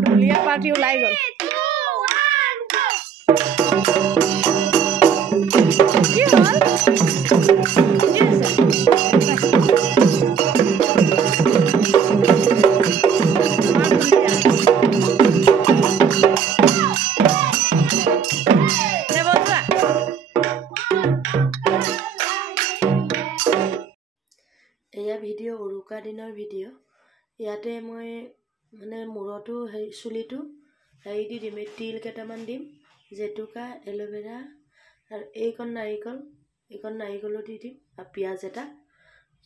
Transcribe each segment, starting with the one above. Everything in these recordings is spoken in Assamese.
ঢুলীয়া পাৰ্টি ওলাই গ'ল কি হ'ল কি আছে এয়া ভিডিঅ' উৰুকা দিনৰ ভিডিঅ' ইয়াতে মই মানে মূৰতো চুলিটো হেৰি দি দিম তিল কেইটামান দিম জেতুকা এল'ভেৰা আৰু এইকণ নাৰিকলো দি দিম আৰু পিঁয়াজ এটা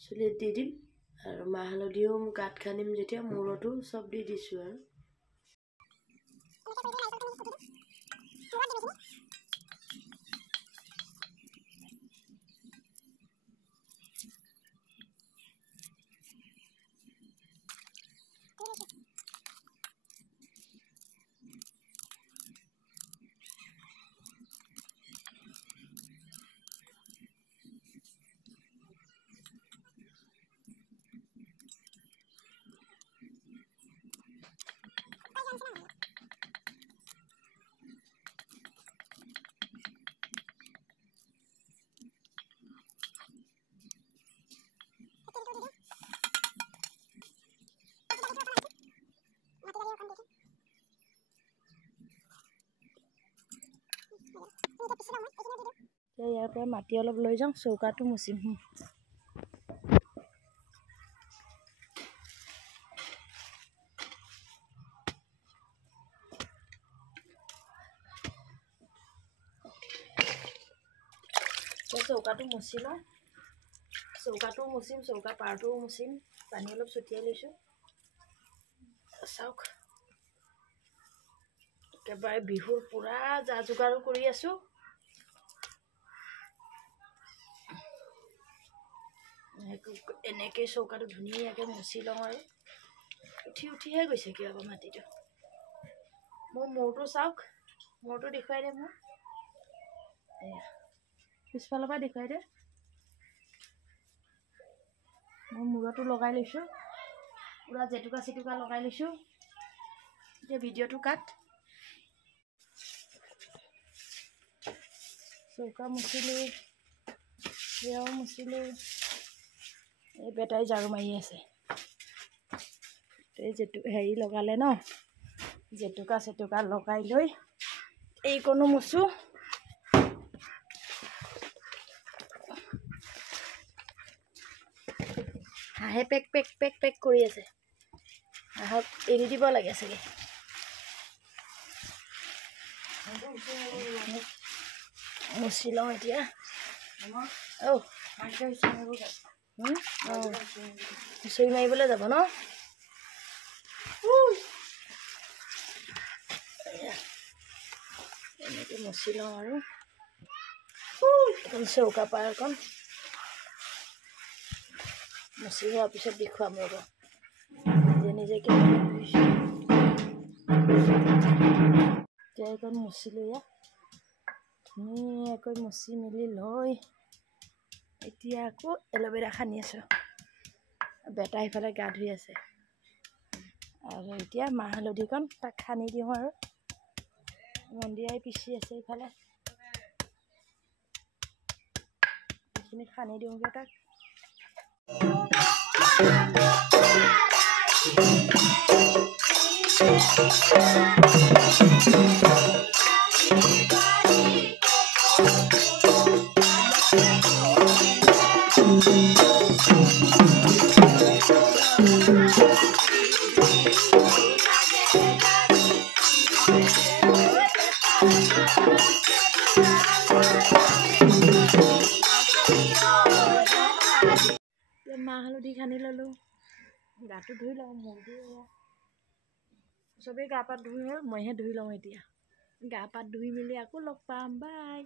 চুলিত দি দিম আৰু মাহ হালধিও গাত খান্দিম যেতিয়া মূৰতো চব দি দিছোঁ আৰু ইয়াৰ পৰা মাটি অলপ লৈ যাওঁ চৌকাটো মুচিম চৌকাটো মুচি লওঁ চৌকাটোও মুচিম চৌকা পাৰটোও মুচিম পানী অলপ ছটিয়াই লৈছোঁ চাওক একেবাৰে বিহুৰ পুৰা যা যোগাৰো কৰি আছোঁ এনেকৈ চৌকাটো ধুনীয়াকৈ মুচি লওঁ আৰু উঠিহে গৈছে কিয় মাটিটো মোৰ মূৰটো চাওক মূৰটো দেখুৱাই দে মোৰ এয়া পিছফালৰ পৰা দেখুৱাই দে মই মূৰটো লগাই লৈছোঁ পুৰা জেতুকা চেতুকা লগাই লৈছোঁ এতিয়া ভিডিঅ'টো কাট চৌকা মুচিলোঁ সেয়াও মুচিলোঁ এই বেটাই ঝাৰু মাৰি আছে এই হেৰি লগালে ন জেতুকা চেতুকা লগাই লৈ এইকণো মুচোঁ হাঁহে পেক পেক পেক পেক কৰি আছে হাঁহক এৰি দিব লাগে চাগে মুচি লওঁ এতিয়া হুঁচৰি মাৰিবলৈ যাব ন এনেকৈ মুচি লওঁ আৰু চৌকা পাৰ অকণ মুচি হোৱাৰ পিছত দেখুৱাম ৰ'ব নিজে নিজে কেনেকৈ ধুইছোঁ এতিয়া এইকণ মুচিলোঁ ইয়াত ধুনীয়াকৈ মুচি মেলি লৈ এতিয়া আকৌ এল'ভেৰা সানি আছোঁ বেটা সিফালে গা ধুই আছে আৰু এতিয়া মাহ হালধিকণ তাক সানি দিওঁ আৰু মন্দিৰাই পিচি আছে ইফালে এইখিনিত সানি দিওঁগৈ তাক মাহ হালধি সানি ল'লোঁ গাটো ধুই লওঁ মূৰটো চবেই গা পা ধুই হ'ল মইহে ধুই লওঁ এতিয়া গা পা ধুই মেলি আকৌ লগ পাম বাই